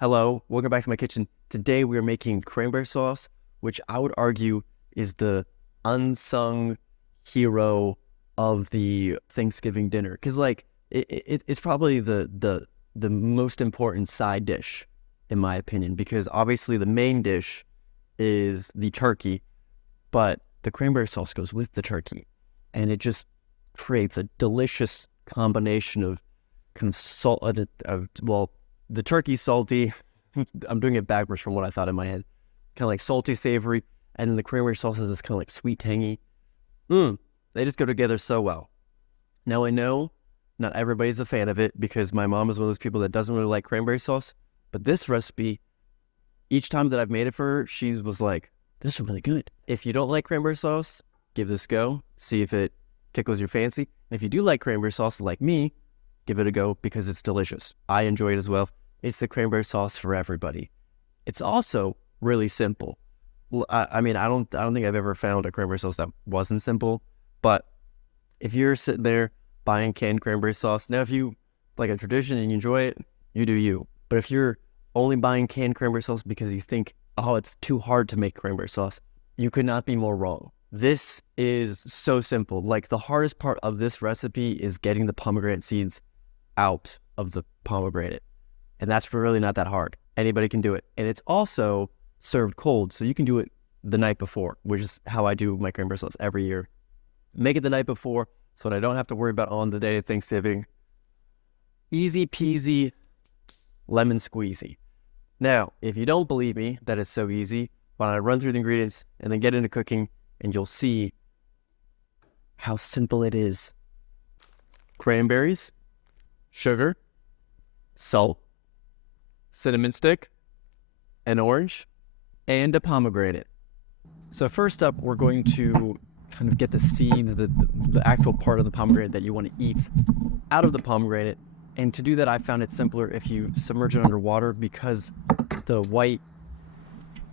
Hello, welcome back to my kitchen. Today we are making cranberry sauce, which I would argue is the unsung hero of the Thanksgiving dinner. Because it's probably the most important side dish, in my opinion. Because obviously the main dish is the turkey, but the cranberry sauce goes with the turkey, and it just creates a delicious combination of kind of salt. The turkey's salty. I'm doing it backwards from what I thought in my head. Kind of like salty, savory, and then the cranberry sauce is this kind of like sweet, tangy. They just go together so well. Now I know not everybody's a fan of it because my mom is one of those people that doesn't really like cranberry sauce. But this recipe, each time that I've made it for her, she was like, "This is really good." If you don't like cranberry sauce, give this a go. See if it tickles your fancy. And if you do like cranberry sauce, like me, give it a go because it's delicious. I enjoy it as well. It's the cranberry sauce for everybody. It's also really simple. I mean, I don't think I've ever found a cranberry sauce that wasn't simple. But if you're sitting there buying canned cranberry sauce, now if you like a tradition and you enjoy it, you do you. But if you're only buying canned cranberry sauce because you think, oh, it's too hard to make cranberry sauce, you could not be more wrong. This is so simple. Like, the hardest part of this recipe is getting the pomegranate seeds out of the pomegranate. And that's really not that hard. Anybody can do it. And it's also served cold, so you can do it the night before, which is how I do my cranberry sauce every year. Make it the night before so that I don't have to worry about on the day of Thanksgiving. Easy peasy, lemon squeezy. Now, if you don't believe me that it's so easy, why don't I run through the ingredients and then get into cooking, and you'll see how simple it is. Cranberries, sugar, salt, cinnamon stick, an orange, and a pomegranate. So first up, we're going to kind of get the seeds, the actual part of the pomegranate that you want to eat out of the pomegranate. And to do that, I found it simpler if you submerge it underwater, because the white,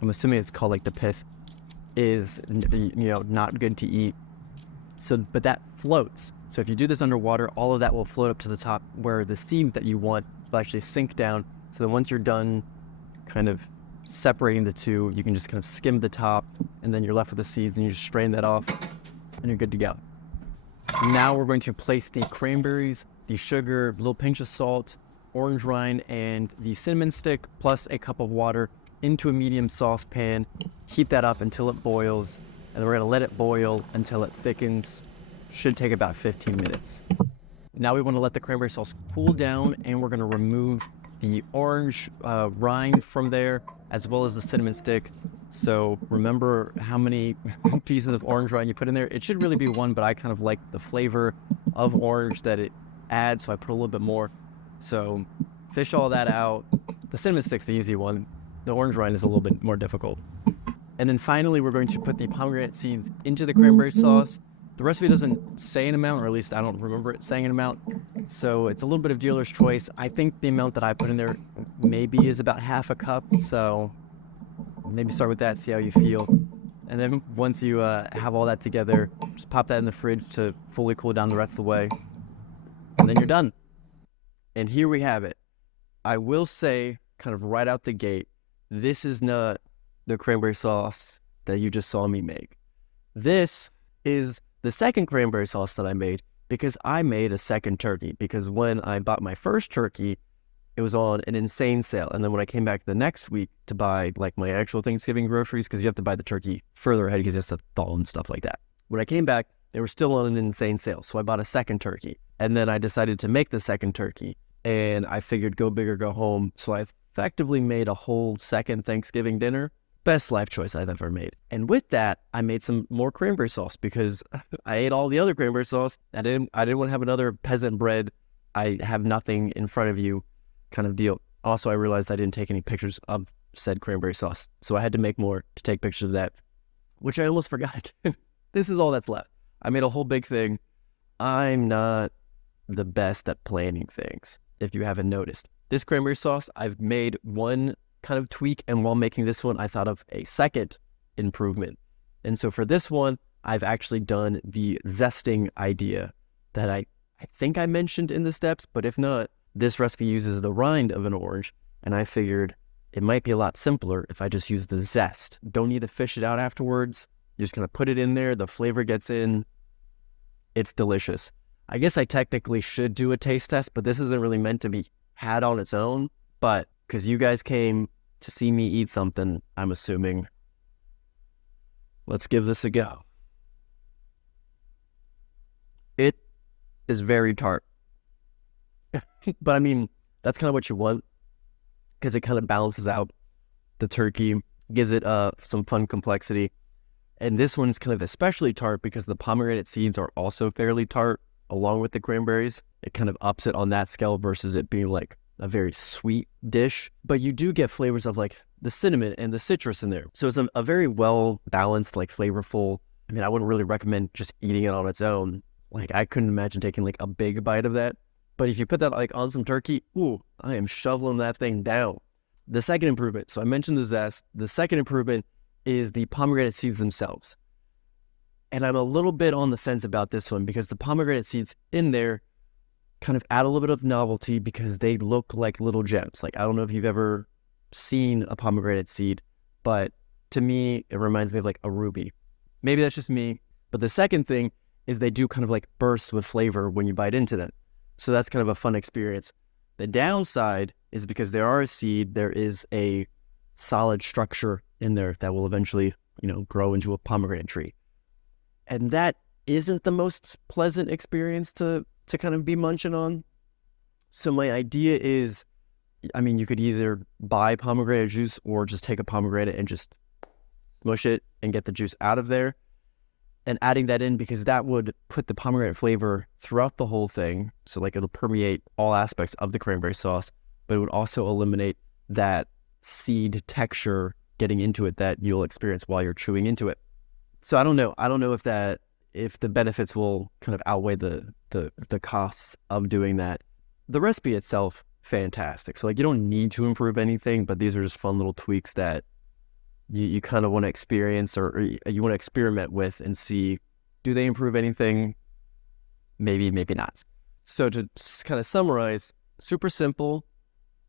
I'm assuming it's called like the pith, is, not good to eat. So, but that floats. So if you do this underwater, all of that will float up to the top, where the seeds that you want will actually sink down. So then once you're done kind of separating the two, you can just kind of skim the top, and then you're left with the seeds, and you just strain that off, and you're good to go. Now we're going to place the cranberries, the sugar, a little pinch of salt, orange rind, and the cinnamon stick, plus a cup of water into a medium saucepan. Heat that up until it boils, and then we're going to let it boil until it thickens. Should take about 15 minutes. Now we want to let the cranberry sauce cool down, and we're going to remove the orange rind from there, as well as the cinnamon stick. So remember how many pieces of orange rind you put in there. It should really be one, but I kind of like the flavor of orange that it adds, so I put a little bit more. So fish all that out. The cinnamon stick's the easy one. The orange rind is a little bit more difficult. And then finally, we're going to put the pomegranate seeds into the cranberry sauce. The recipe doesn't say an amount, or at least I don't remember it saying an amount. So it's a little bit of dealer's choice. I think the amount that I put in there maybe is about half a cup. So maybe start with that, see how you feel. And then once you have all that together, just pop that in the fridge to fully cool down the rest of the way. And then you're done. And here we have it. I will say, kind of right out the gate, this is not the cranberry sauce that you just saw me make. This is the second cranberry sauce that I made, because I made a second turkey. Because when I bought my first turkey, it was on an insane sale. And then when I came back the next week to buy like my actual Thanksgiving groceries, because you have to buy the turkey further ahead because it has to thaw and stuff like that. When I came back, they were still on an insane sale. So I bought a second turkey. And then I decided to make the second turkey. And I figured go big or go home. So I effectively made a whole second Thanksgiving dinner. Best life choice I've ever made. And with that, I made some more cranberry sauce, because I ate all the other cranberry sauce. I didn't want to have another peasant bread, I have nothing in front of you kind of deal. Also, I realized I didn't take any pictures of said cranberry sauce, so I had to make more to take pictures of that, which I almost forgot. This is all that's left. I made a whole big thing. I'm not the best at planning things, if you haven't noticed. This cranberry sauce, I've made one kind of tweak, and while making this one, I thought of a second improvement. And so for this one, I've actually done the zesting idea that I think I mentioned in the steps, but if not, this recipe uses the rind of an orange, And I figured it might be a lot simpler if I just use the zest. Don't need to fish it out afterwards. You're just going to put it in there. The flavor gets in. It's delicious. I guess I technically should do a taste test, but this isn't really meant to be had on its own. But because you guys came to see me eat something, I'm assuming. Let's give this a go. It is very tart. But I mean, that's kind of what you want, because it kind of balances out the turkey, gives it some fun complexity. And this one's kind of especially tart because the pomegranate seeds are also fairly tart along with the cranberries. It kind of ups it on that scale versus it being like a very sweet dish. But you do get flavors of like the cinnamon and the citrus in there. So it's a very well balanced, like flavorful. I mean, I wouldn't really recommend just eating it on its own. Like I couldn't imagine taking like a big bite of that. But if you put that like on some turkey, ooh, I am shoveling that thing down. The second improvement, so I mentioned the zest. The second improvement is the pomegranate seeds themselves. And I'm a little bit on the fence about this one because the pomegranate seeds in there kind of add a little bit of novelty because they look like little gems. Like, I don't know if you've ever seen a pomegranate seed, but to me, it reminds me of like a ruby. Maybe that's just me. But the second thing is they do kind of like burst with flavor when you bite into them. So that's kind of a fun experience. The downside is because they are a seed, there is a solid structure in there that will eventually, grow into a pomegranate tree. And that isn't the most pleasant experience to kind of be munching on. So my idea is, I mean, you could either buy pomegranate juice or just take a pomegranate and just smush it and get the juice out of there. And adding that in because that would put the pomegranate flavor throughout the whole thing. So like it'll permeate all aspects of the cranberry sauce, but it would also eliminate that seed texture getting into it that you'll experience while you're chewing into it. So I don't know if the benefits will kind of outweigh the costs of doing that. The recipe itself, fantastic. So like you don't need to improve anything, but these are just fun little tweaks that you kind of want to experience or you want to experiment with and see, do they improve anything? Maybe, maybe not. So to kind of summarize, super simple,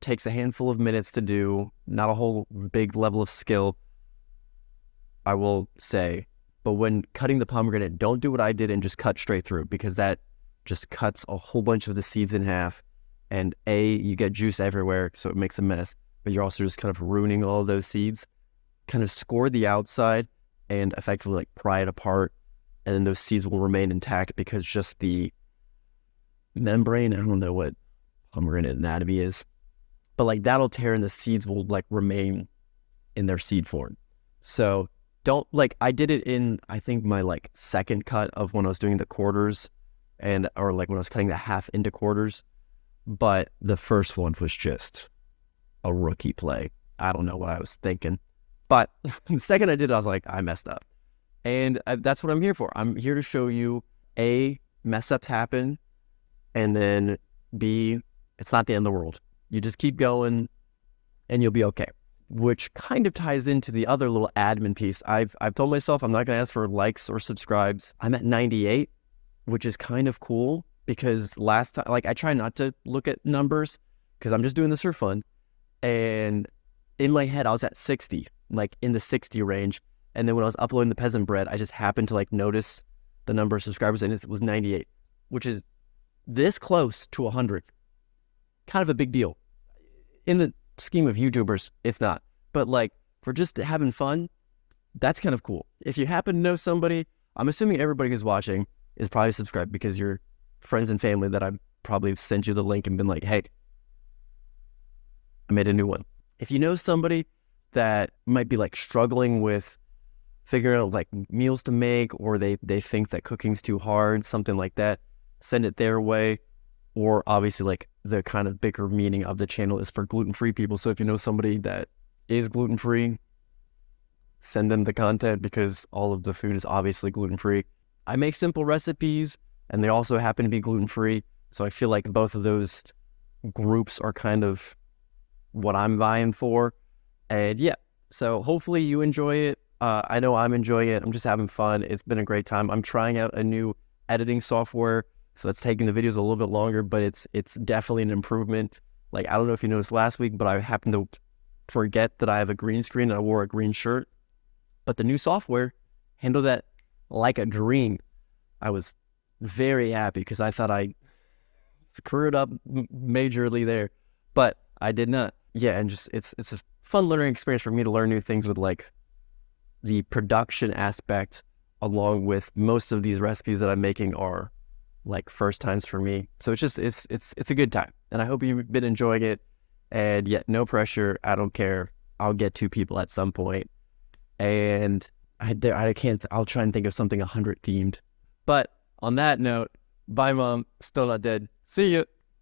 takes a handful of minutes to do, not a whole big level of skill, I will say. But when cutting the pomegranate, don't do what I did and just cut straight through because that just cuts a whole bunch of the seeds in half. And you get juice everywhere, so it makes a mess, but you're also just kind of ruining all of those seeds. Kind of score the outside and effectively like pry it apart, and then those seeds will remain intact because just the membrane, I don't know what pomegranate anatomy is, but like that'll tear and the seeds will like remain in their seed form. So don't I did it in, I think my like second cut of when I was doing the quarters or like when I was cutting the half into quarters, but the first one was just a rookie play. I don't know what I was thinking. But the second I did it, I was like, I messed up. And that's what I'm here for. I'm here to show you, A, mess ups happen, and then B, it's not the end of the world. You just keep going, and you'll be okay. Which kind of ties into the other little admin piece. I've told myself I'm not going to ask for likes or subscribes. I'm at 98, which is kind of cool because last time, I try not to look at numbers because I'm just doing this for fun. And in my head, I was at 60. Like in the 60 range. And then when I was uploading the peasant bread, I just happened to like notice the number of subscribers and it was 98, which is this close to 100. Kind of a big deal. In the scheme of YouTubers, it's not. But like for just having fun, that's kind of cool. If you happen to know somebody, I'm assuming everybody who's watching is probably subscribed because you're friends and family that I've probably sent you the link and been like, hey, I made a new one. If you know somebody that might be like struggling with figuring out like meals to make, or they think that cooking's too hard, something like that, send it their way. Or obviously like the kind of bigger meaning of the channel is for gluten-free people. So if you know somebody that is gluten-free, send them the content because all of the food is obviously gluten-free. I make simple recipes and they also happen to be gluten-free. So I feel like both of those groups are kind of what I'm vying for. And yeah, so hopefully you enjoy it. I know I'm enjoying it. I'm just having fun. It's been a great time. I'm trying out a new editing software, so that's taking the videos a little bit longer, but it's definitely an improvement. Like, I don't know if you noticed last week, but I happened to forget that I have a green screen and I wore a green shirt. But the new software handled that like a dream. I was very happy because I thought I screwed up majorly there, but I did not. Yeah, and just it's a fun learning experience for me to learn new things with like the production aspect, along with most of these recipes that I'm making are like first times for me. So it's just it's a good time, and I hope you've been enjoying it. And yet, no pressure. I don't care. I'll get 2 people at some point, and I can't. I'll try and think of something 100 themed. But on that note, bye, Mom. Still not dead. See you.